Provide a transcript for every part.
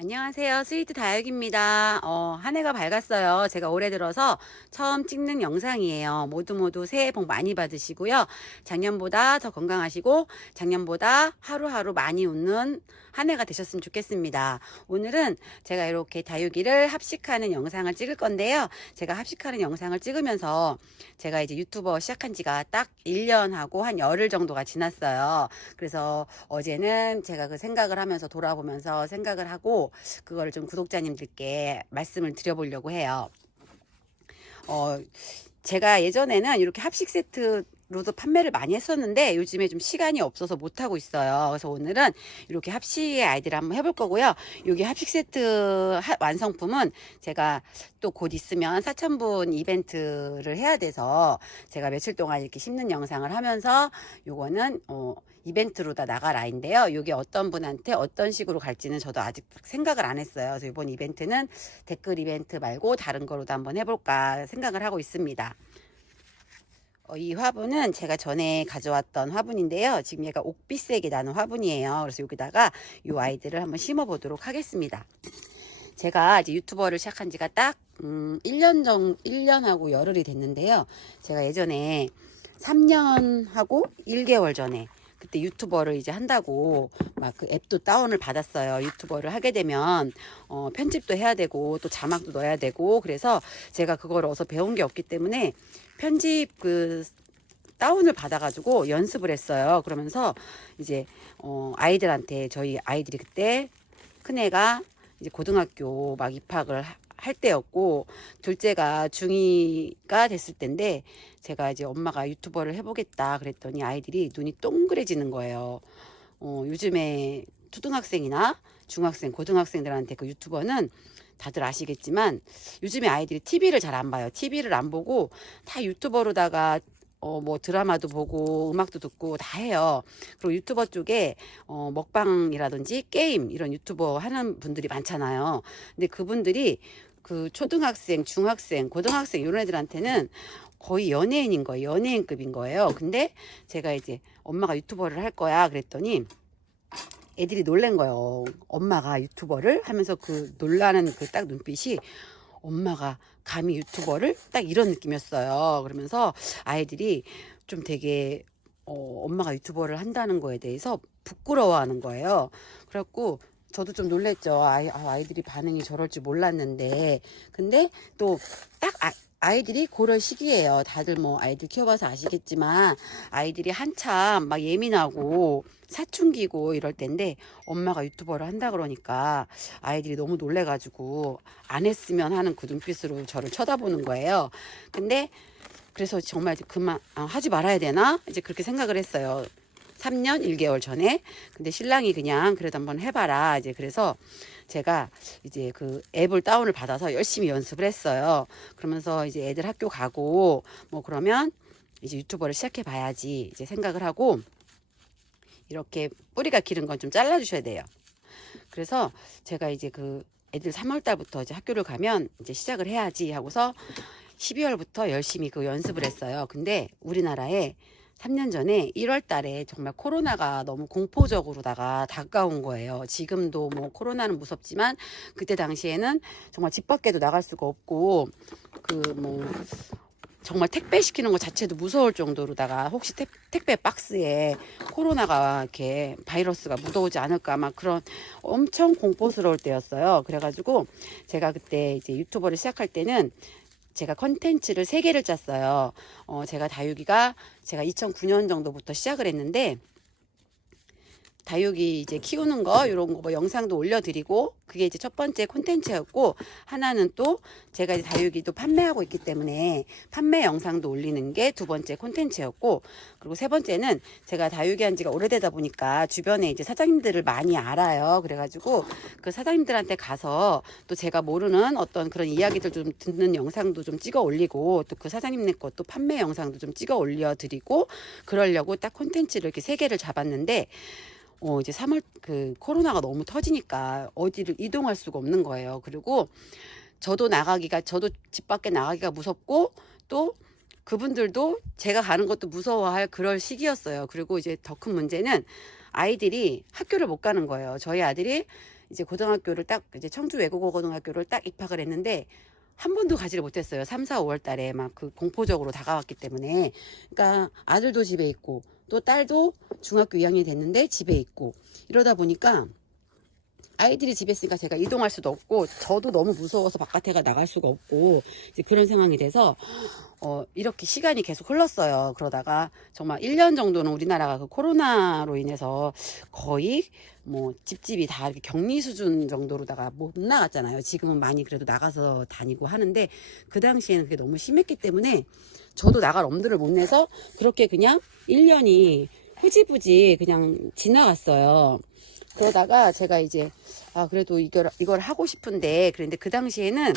안녕하세요. 스위트 다육입니다. 한 해가 밝았어요. 제가 올해 들어서 처음 찍는 영상이에요. 모두 새해 복 많이 받으시고요. 작년보다 더 건강하시고 작년보다 하루하루 많이 웃는 한 해가 되셨으면 좋겠습니다. 오늘은 제가 이렇게 다육이를 합식하는 영상을 찍을 건데요. 제가 합식하는 영상을 찍으면서 제가 이제 유튜버 시작한 지가 딱 1년하고 한 열흘 정도가 지났어요. 그래서 어제는 제가 그 생각을 하면서 돌아보면서 생각을 하고 그거를 좀 구독자님들께 말씀을 드려보려고 해요. 제가 예전에는 이렇게 합식 세트로도 판매를 많이 했었는데 요즘에 좀 시간이 없어서 못하고 있어요. 그래서 오늘은 이렇게 합식의 아이디를 한번 해볼 거고요. 여기 합식 세트 완성품은 제가 또 곧 있으면 4,000분 이벤트를 해야 돼서 제가 며칠 동안 이렇게 심는 영상을 하면서 요거는 이벤트로 다 나갈 아이인데요. 이게 어떤 분한테 어떤 식으로 갈지는 저도 아직 생각을 안 했어요. 그래서 이번 이벤트는 댓글 이벤트 말고 다른 거로도 한번 해볼까 생각을 하고 있습니다. 이 화분은 제가 전에 가져왔던 화분인데요. 지금 얘가 옥빛색이 나는 화분이에요. 그래서 여기다가 이 아이들을 한번 심어 보도록 하겠습니다. 제가 이제 유튜버를 시작한 지가 딱 1년하고 열흘이 됐는데요. 제가 예전에 3년하고 1개월 전에 그때 유튜버를 이제 한다고 막 그 앱도 다운을 받았어요. 유튜버를 하게 되면 편집도 해야 되고 또 자막도 넣어야 되고, 그래서 제가 그걸 어서 배운 게 없기 때문에 편집 그 다운을 받아가지고 연습을 했어요. 그러면서 이제 아이들한테, 저희 아이들이 그때 큰애가 이제 고등학교 막 입학을 할 때였고 둘째가 중2가 됐을 때인데, 제가 이제 엄마가 유튜버를 해보겠다 그랬더니 아이들이 눈이 동그래지는 거예요. 요즘에 초등학생이나 중학생, 고등학생들한테 그 유튜버는 다들 아시겠지만 요즘에 아이들이 TV를 잘 안 봐요. TV를 안 보고 다 유튜버로다가 뭐 드라마도 보고 음악도 듣고 다 해요. 그리고 유튜버 쪽에 먹방이라든지 게임 이런 유튜버 하는 분들이 많잖아요. 근데 그분들이 그 초등학생, 중학생, 고등학생 이런 애들한테는 거의 연예인인 거예요. 연예인급인 거예요. 근데 제가 이제 엄마가 유튜버를 할 거야 그랬더니 애들이 놀란 거예요. 엄마가 유튜버를 하면서 그 놀라는 그 딱 눈빛이, 엄마가 감히 유튜버를, 딱 이런 느낌이었어요. 그러면서 아이들이 좀 되게 엄마가 유튜버를 한다는 거에 대해서 부끄러워하는 거예요. 그래갖고 저도 좀 놀랬죠. 아이들이 반응이 저럴 줄 몰랐는데. 근데 또 딱 아이들이 그럴 시기예요. 다들 뭐 아이들 키워봐서 아시겠지만 아이들이 한참 막 예민하고 사춘기고 이럴 때인데, 엄마가 유튜버를 한다 그러니까 아이들이 너무 놀래가지고 안 했으면 하는 그 눈빛으로 저를 쳐다보는 거예요. 근데 그래서 정말 그만 하지 말아야 되나 이제 그렇게 생각을 했어요. 3년 1개월 전에. 근데 신랑이 그냥 그래도 한번 해봐라 이제, 그래서 제가 이제 그 앱을 다운을 받아서 열심히 연습을 했어요. 그러면서 이제 애들 학교 가고 뭐 그러면 이제 유튜버를 시작해 봐야지 이제 생각을 하고, 이렇게 뿌리가 기른 건 좀 잘라 주셔야 돼요. 그래서 제가 이제 그 애들 3월 달부터 이제 학교를 가면 이제 시작을 해야지 하고서 12월부터 열심히 그 연습을 했어요. 근데 우리나라에 3년 전에 1월 달에 정말 코로나가 너무 공포적으로다가 다가온 거예요. 지금도 뭐 코로나는 무섭지만 그때 당시에는 정말 집 밖에도 나갈 수가 없고 그 뭐 정말 택배 시키는 것 자체도 무서울 정도로다가, 혹시 택배 박스에 코로나가 이렇게 바이러스가 묻어오지 않을까 막 그런 엄청 공포스러울 때였어요. 그래가지고 제가 그때 이제 유튜버를 시작할 때는 제가 컨텐츠를 3개를 짰어요. 제가 다육이가 제가 2009년 정도부터 시작을 했는데, 다육이 이제 키우는 거 이런 거 뭐 영상도 올려드리고, 그게 이제 첫 번째 콘텐츠였고, 하나는 또 제가 이제 다육이도 판매하고 있기 때문에 판매 영상도 올리는 게 두 번째 콘텐츠였고, 그리고 세 번째는 제가 다육이 한 지가 오래되다 보니까 주변에 이제 사장님들을 많이 알아요. 그래가지고 그 사장님들한테 가서 또 제가 모르는 어떤 그런 이야기들 좀 듣는 영상도 좀 찍어 올리고, 또 그 사장님네 것도 판매 영상도 좀 찍어 올려드리고, 그러려고 딱 콘텐츠를 이렇게 3개를 잡았는데, 이제 3월 그 코로나가 너무 터지니까 어디를 이동할 수가 없는 거예요. 그리고 저도 집 밖에 나가기가 무섭고, 또 그분들도 제가 가는 것도 무서워할 그럴 시기였어요. 그리고 이제 더 큰 문제는 아이들이 학교를 못 가는 거예요. 저희 아들이 이제 고등학교를 딱 이제 청주 외국어 고등학교를 딱 입학을 했는데 한 번도 가지를 못했어요. 3, 4, 5월 달에 막 그 공포적으로 다가왔기 때문에. 그러니까 아들도 집에 있고 또 딸도 중학교 2학년이 됐는데 집에 있고 이러다 보니까 아이들이 집에 있으니까 제가 이동할 수도 없고 저도 너무 무서워서 바깥에가 나갈 수가 없고 이제 그런 상황이 돼서 이렇게 시간이 계속 흘렀어요. 그러다가 정말 1년 정도는 우리나라가 그 코로나로 인해서 거의 뭐 집집이 다 이렇게 격리 수준 정도로다가 못 나갔잖아요. 지금은 많이 그래도 나가서 다니고 하는데 그 당시에는 그게 너무 심했기 때문에 저도 나갈 엄두를 못 내서 그렇게 그냥 1년이 흐지부지 그냥 지나갔어요. 그러다가 제가 이제 그래도 이걸 하고 싶은데 그런데 그 당시에는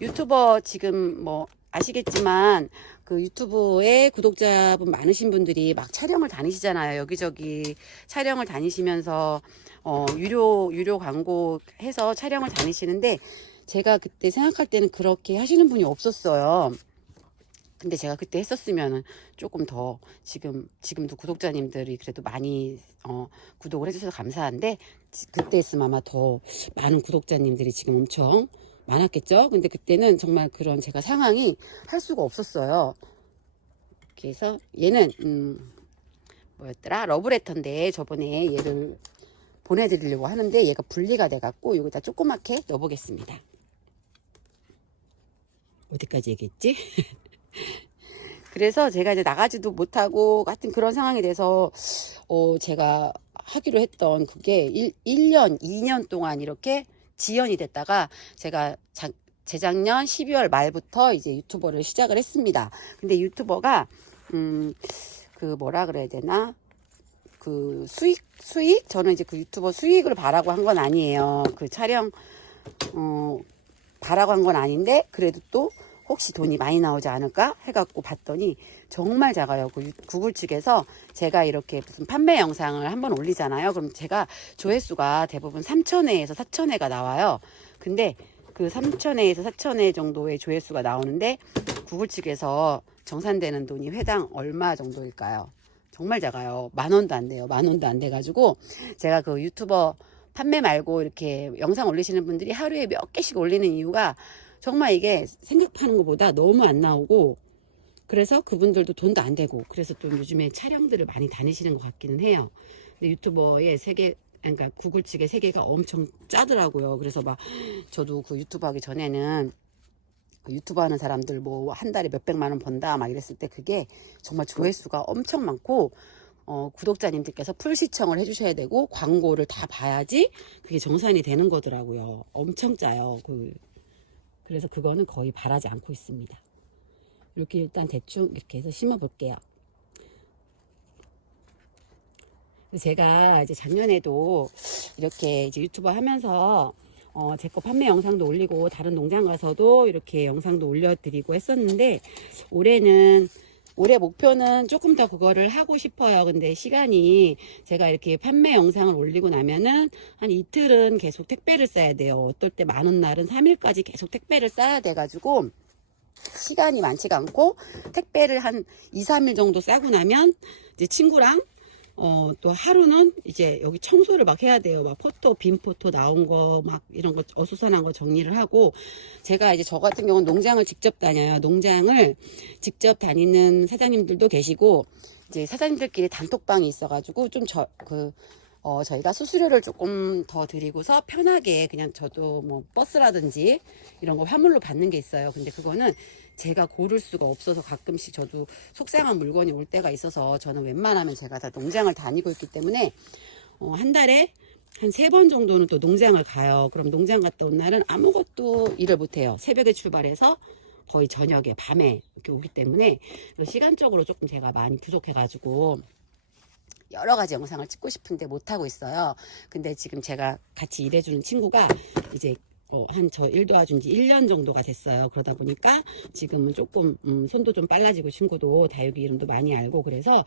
유튜버 지금 뭐 아시겠지만 그 유튜브에 구독자분 많으신 분들이 막 촬영을 다니시잖아요. 여기저기 촬영을 다니시면서 유료 광고 해서 촬영을 다니시는데 제가 그때 생각할 때는 그렇게 하시는 분이 없었어요. 근데 제가 그때 했었으면 조금 더 지금도 구독자님들이 그래도 많이 구독을 해주셔서 감사한데 그때 했으면 아마 더 많은 구독자님들이 지금 엄청 많았겠죠. 근데 그때는 정말 그런 제가 상황이 할 수가 없었어요. 그래서 얘는 뭐였더라, 러브레터인데 저번에 얘를 보내드리려고 하는데 얘가 분리가 돼갖고 여기다 조그맣게 넣어보겠습니다. 어디까지 얘기했지? 그래서 제가 이제 나가지도 못하고 같은 그런 상황이 돼서 제가 하기로 했던 그게 1년, 2년 동안 이렇게 지연이 됐다가 제가 재작년 12월 말부터 이제 유튜버를 시작을 했습니다. 근데 유튜버가 그 뭐라 그래야 되나? 그 수익? 저는 이제 그 유튜버 수익을 바라고 한 건 아니에요. 그 촬영 바라고 한 건 아닌데 그래도 또 혹시 돈이 많이 나오지 않을까 해갖고 봤더니 정말 작아요. 그 구글 측에서 제가 이렇게 무슨 판매 영상을 한번 올리잖아요. 그럼 제가 조회수가 대부분 3,000회에서 4,000회가 나와요. 근데 그 3,000회에서 4,000회 정도의 조회수가 나오는데 구글 측에서 정산되는 돈이 회당 얼마 정도일까요? 정말 작아요. 10,000원도 안 돼요. 10,000원도 안 돼가지고 제가 그 유튜버 판매 말고 이렇게 영상 올리시는 분들이 하루에 몇 개씩 올리는 이유가 정말 이게 생각하는 것보다 너무 안 나오고 그래서 그분들도 돈도 안 되고 그래서 또 요즘에 촬영들을 많이 다니시는 것 같기는 해요. 근데 유튜버의 세계, 그러니까 구글 측의 세계가 엄청 짜더라고요. 그래서 막 저도 그 유튜브 하기 전에는 그 유튜브 하는 사람들 뭐 한 달에 몇백만 원 번다 막 이랬을 때 그게 정말 조회수가 엄청 많고 구독자님들께서 풀 시청을 해주셔야 되고 광고를 다 봐야지 그게 정산이 되는 거더라고요. 엄청 짜요. 그래서 그거는 거의 바라지 않고 있습니다. 이렇게 일단 대충 이렇게 해서 심어 볼게요. 제가 이제 작년에도 이렇게 이제 유튜버 하면서 제 거 판매 영상도 올리고 다른 농장 가서도 이렇게 영상도 올려드리고 했었는데 올해 목표는 조금 더 그거를 하고 싶어요. 근데 시간이 제가 이렇게 판매 영상을 올리고 나면은 한 이틀은 계속 택배를 싸야 돼요. 어떨 때 많은 날은 3일까지 계속 택배를 싸야 돼가지고 시간이 많지가 않고 택배를 한 2, 3일 정도 싸고 나면 이제 친구랑 또 하루는 이제 여기 청소를 막 해야 돼요. 막 빈 포토 나온 거 막 이런 거 어수선한 거 정리를 하고 제가 이제 저 같은 경우는 농장을 직접 다녀요. 농장을 직접 다니는 사장님들도 계시고 이제 사장님들끼리 단톡방이 있어가지고 좀 저희가 수수료를 조금 더 드리고서 편하게 그냥 저도 뭐 버스라든지 이런 거 화물로 받는 게 있어요. 근데 그거는 제가 고를 수가 없어서 가끔씩 저도 속상한 물건이 올 때가 있어서 저는 웬만하면 제가 다 농장을 다니고 있기 때문에 한 달에 한 3번 정도는 또 농장을 가요. 그럼 농장 갔다 온 날은 아무것도 일을 못해요. 새벽에 출발해서 거의 저녁에 밤에 이렇게 오기 때문에 시간적으로 조금 제가 많이 부족해가지고 여러 가지 영상을 찍고 싶은데 못하고 있어요. 근데 지금 제가 같이 일해주는 친구가 이제 저 일 도와준 지 1년 정도가 됐어요. 그러다 보니까 지금은 조금 손도 좀 빨라지고 친구도 다육이 이름도 많이 알고 그래서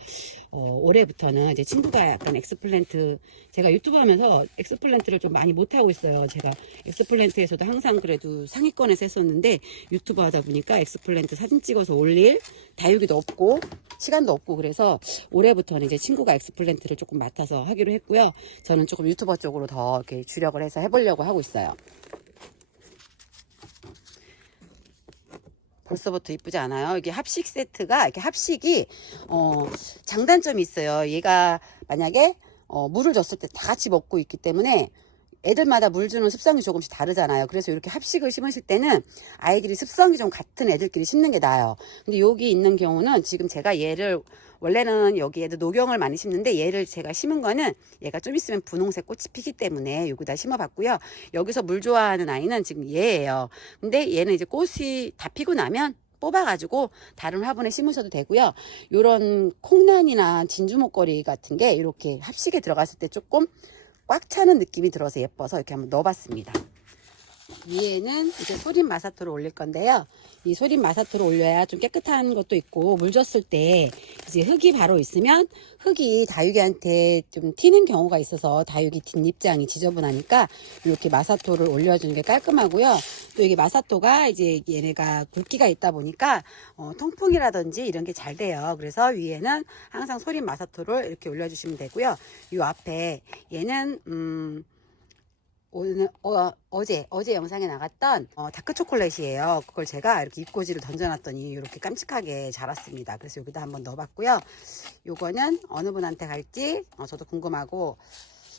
올해부터는 이제 친구가 약간 엑스플랜트, 제가 유튜브 하면서 엑스플랜트를 좀 많이 못하고 있어요. 제가 엑스플랜트에서도 항상 그래도 상위권에서 했었는데 유튜브 하다 보니까 엑스플랜트 사진 찍어서 올릴 다육이도 없고 시간도 없고 그래서 올해부터는 이제 친구가 엑스플랜트를 조금 맡아서 하기로 했고요. 저는 조금 유튜버 쪽으로 더 이렇게 주력을 해서 해보려고 하고 있어요. 벌써부터 이쁘지 않아요? 이게 합식 세트가, 이렇게 합식이, 장단점이 있어요. 얘가 만약에, 물을 줬을 때 다 같이 먹고 있기 때문에 애들마다 물 주는 습성이 조금씩 다르잖아요. 그래서 이렇게 합식을 심으실 때는 아이들이 습성이 좀 같은 애들끼리 심는 게 나아요. 근데 여기 있는 경우는 지금 제가 얘를 원래는 여기에도 녹용을 많이 심는데 얘를 제가 심은 거는 얘가 좀 있으면 분홍색 꽃이 피기 때문에 여기다 심어봤고요. 여기서 물 좋아하는 아이는 지금 얘예요. 근데 얘는 이제 꽃이 다 피고 나면 뽑아가지고 다른 화분에 심으셔도 되고요. 요런 콩란이나 진주목걸이 같은 게 이렇게 합식에 들어갔을 때 조금 꽉 차는 느낌이 들어서 예뻐서 이렇게 한번 넣어봤습니다. 위에는 이제 소림 마사토를 올릴 건데요. 이 소림 마사토를 올려야 좀 깨끗한 것도 있고 물 줬을 때 이제 흙이 바로 있으면 흙이 다육이한테 좀 튀는 경우가 있어서 다육이 뒷입장이 지저분하니까 이렇게 마사토를 올려주는 게 깔끔하고요. 또 이게 마사토가 이제 얘네가 굵기가 있다 보니까 통풍이라든지 이런 게 잘 돼요. 그래서 위에는 항상 소림 마사토를 이렇게 올려주시면 되고요. 이 앞에 얘는 오늘 어제 영상에 나갔던 다크 초콜릿이에요. 그걸 제가 이렇게 입꼬지를 던져놨더니 이렇게 깜찍하게 자랐습니다. 그래서 여기다 한번 넣어봤고요. 요거는 어느 분한테 갈지 저도 궁금하고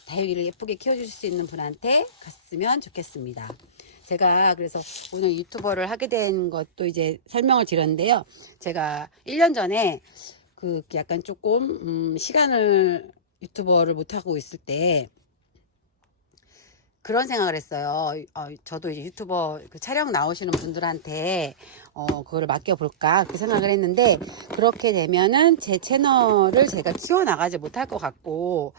다육이를 예쁘게 키워주실 수 있는 분한테 갔으면 좋겠습니다. 제가 그래서 오늘 유튜버를 하게 된 것도 이제 설명을 드렸는데요. 제가 1년 전에 그 약간 조금 시간을 유튜버를 못하고 있을 때 그런 생각을 했어요. 저도 이제 유튜버 그 촬영 나오시는 분들한테 그거를 맡겨볼까 그렇게 생각을 했는데 그렇게 되면은 제 채널을 제가 키워나가지 못할 것 같고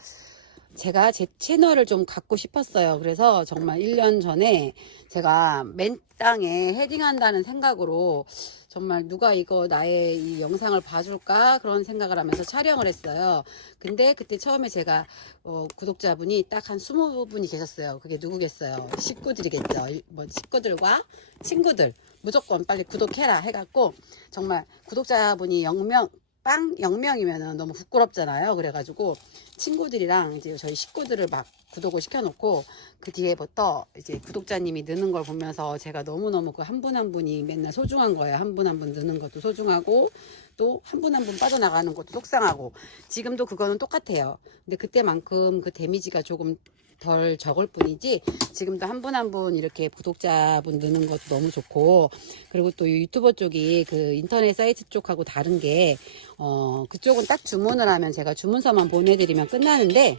제가 제 채널을 좀 갖고 싶었어요. 그래서 정말 1년 전에 제가 맨 땅에 헤딩한다는 생각으로 정말 누가 이거 나의 이 영상을 봐줄까 그런 생각을 하면서 촬영을 했어요. 근데 그때 처음에 제가 구독자분이 딱 한 20분이 계셨어요. 그게 누구겠어요? 식구들이겠죠. 뭐 식구들과 친구들 무조건 빨리 구독해라 해갖고 정말 구독자분이 0명 빵 0명이면 너무 부끄럽잖아요. 그래가지고 친구들이랑 이제 저희 식구들을 막 구독을 시켜놓고 그 뒤에부터 이제 구독자님이 느는 걸 보면서 제가 너무너무 그 한 분 한 분이 맨날 소중한 거예요. 한 분 한 분 느는 것도 소중하고 또 한 분 한 분 빠져나가는 것도 속상하고 지금도 그거는 똑같아요. 근데 그때만큼 그 데미지가 조금 덜 적을 뿐이지 지금도 한 분 한 분 이렇게 구독자분 느는 것도 너무 좋고 그리고 또 유튜버 쪽이 그 인터넷 사이트 쪽하고 다른 게 그쪽은 딱 주문을 하면 제가 주문서만 보내드리면 끝나는데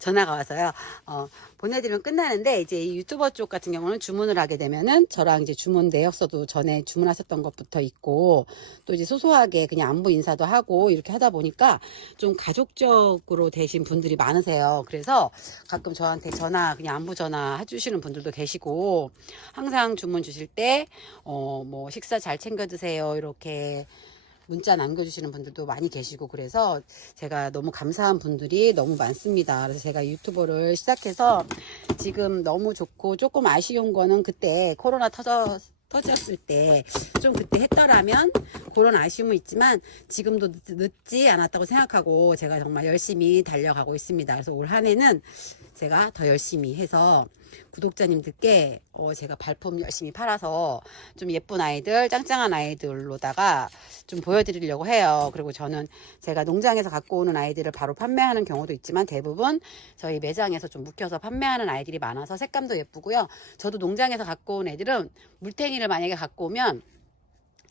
전화가 와서요. 보내드리면 끝나는데 이제 이 유튜버 쪽 같은 경우는 주문을 하게 되면은 저랑 이제 주문 내역서도 전에 주문하셨던 것부터 있고 또 이제 소소하게 그냥 안부 인사도 하고 이렇게 하다 보니까 좀 가족적으로 되신 분들이 많으세요. 그래서 가끔 저한테 전화 그냥 안부 전화 해주시는 분들도 계시고 항상 주문 주실 때 뭐 식사 잘 챙겨 드세요 이렇게 문자 남겨주시는 분들도 많이 계시고 그래서 제가 너무 감사한 분들이 너무 많습니다. 그래서 제가 유튜브를 시작해서 지금 너무 좋고 조금 아쉬운 거는 그때 코로나 터졌을 때 좀 그때 했더라면 그런 아쉬움은 있지만 지금도 늦지 않았다고 생각하고 제가 정말 열심히 달려가고 있습니다. 그래서 올 한 해는 제가 더 열심히 해서 구독자님들께 제가 발품 열심히 팔아서 좀 예쁜 아이들, 짱짱한 아이들로다가 좀 보여드리려고 해요. 그리고 저는 제가 농장에서 갖고 오는 아이들을 바로 판매하는 경우도 있지만 대부분 저희 매장에서 좀 묵혀서 판매하는 아이들이 많아서 색감도 예쁘고요. 저도 농장에서 갖고 온 애들은 물탱이를 만약에 갖고 오면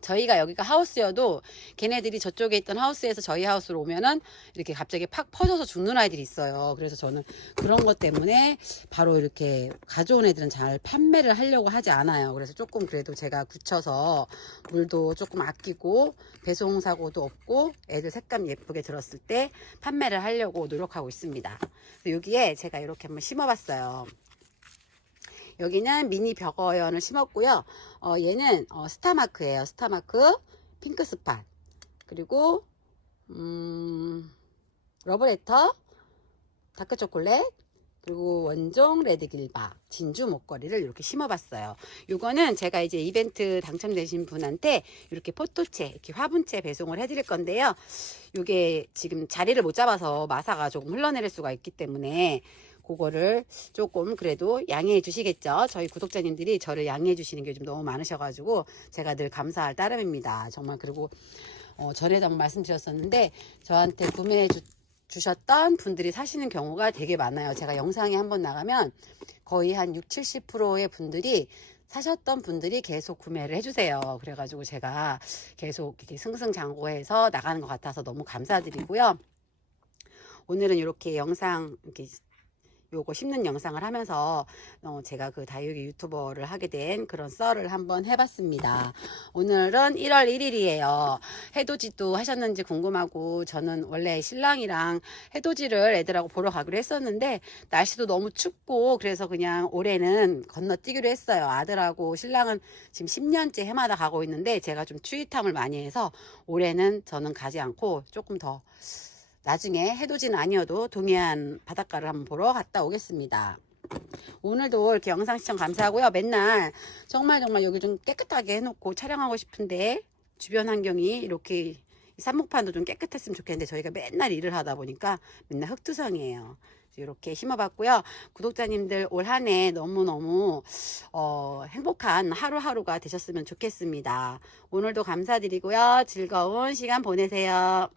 저희가 여기가 하우스여도 걔네들이 저쪽에 있던 하우스에서 저희 하우스로 오면은 이렇게 갑자기 팍 퍼져서 죽는 아이들이 있어요. 그래서 저는 그런 것 때문에 바로 이렇게 가져온 애들은 잘 판매를 하려고 하지 않아요. 그래서 조금 그래도 제가 굳혀서 물도 조금 아끼고 배송 사고도 없고 애들 색감 예쁘게 들었을 때 판매를 하려고 노력하고 있습니다. 여기에 제가 이렇게 한번 심어봤어요. 여기는 미니 벽어연을 심었고요. 얘는 스타마크예요. 스타마크, 핑크스팟, 그리고 러브레터, 다크초콜릿, 그리고 원종 레드길바, 진주 목걸이를 이렇게 심어봤어요. 요거는 제가 이제 이벤트 당첨되신 분한테 이렇게 포토채, 이렇게 화분채 배송을 해드릴 건데요. 요게 지금 자리를 못 잡아서 마사가 조금 흘러내릴 수가 있기 때문에 그거를 조금 그래도 양해해 주시겠죠. 저희 구독자님들이 저를 양해해 주시는 게 좀 너무 많으셔가지고 제가 늘 감사할 따름입니다. 정말. 그리고 전에도 한번 말씀드렸었는데 저한테 구매해 주셨던 분들이 사시는 경우가 되게 많아요. 제가 영상에 한번 나가면 거의 한 60-70%의 분들이 사셨던 분들이 계속 구매를 해주세요. 그래가지고 제가 계속 이렇게 승승장구해서 나가는 것 같아서 너무 감사드리고요. 오늘은 이렇게 영상 이렇게 요거 심는 영상을 하면서 제가 그 다육이 유튜버를 하게 된 그런 썰을 한번 해봤습니다. 오늘은 1월 1일이에요. 해돋이도 하셨는지 궁금하고, 저는 원래 신랑이랑 해돋이를 애들하고 보러 가기로 했었는데 날씨도 너무 춥고 그래서 그냥 올해는 건너뛰기로 했어요. 아들하고 신랑은 지금 10년째 해마다 가고 있는데 제가 좀 추위탐을 많이 해서 올해는 저는 가지 않고 조금 더 나중에 해돋이는 아니어도 동해안 바닷가를 한번 보러 갔다 오겠습니다. 오늘도 이렇게 영상 시청 감사하고요. 맨날 정말 여기 좀 깨끗하게 해놓고 촬영하고 싶은데 주변 환경이 이렇게 삽목판도 좀 깨끗했으면 좋겠는데 저희가 맨날 일을 하다 보니까 맨날 흙투성이에요. 이렇게 심어봤고요. 구독자님들 올 한 해 너무너무 행복한 하루하루가 되셨으면 좋겠습니다. 오늘도 감사드리고요. 즐거운 시간 보내세요.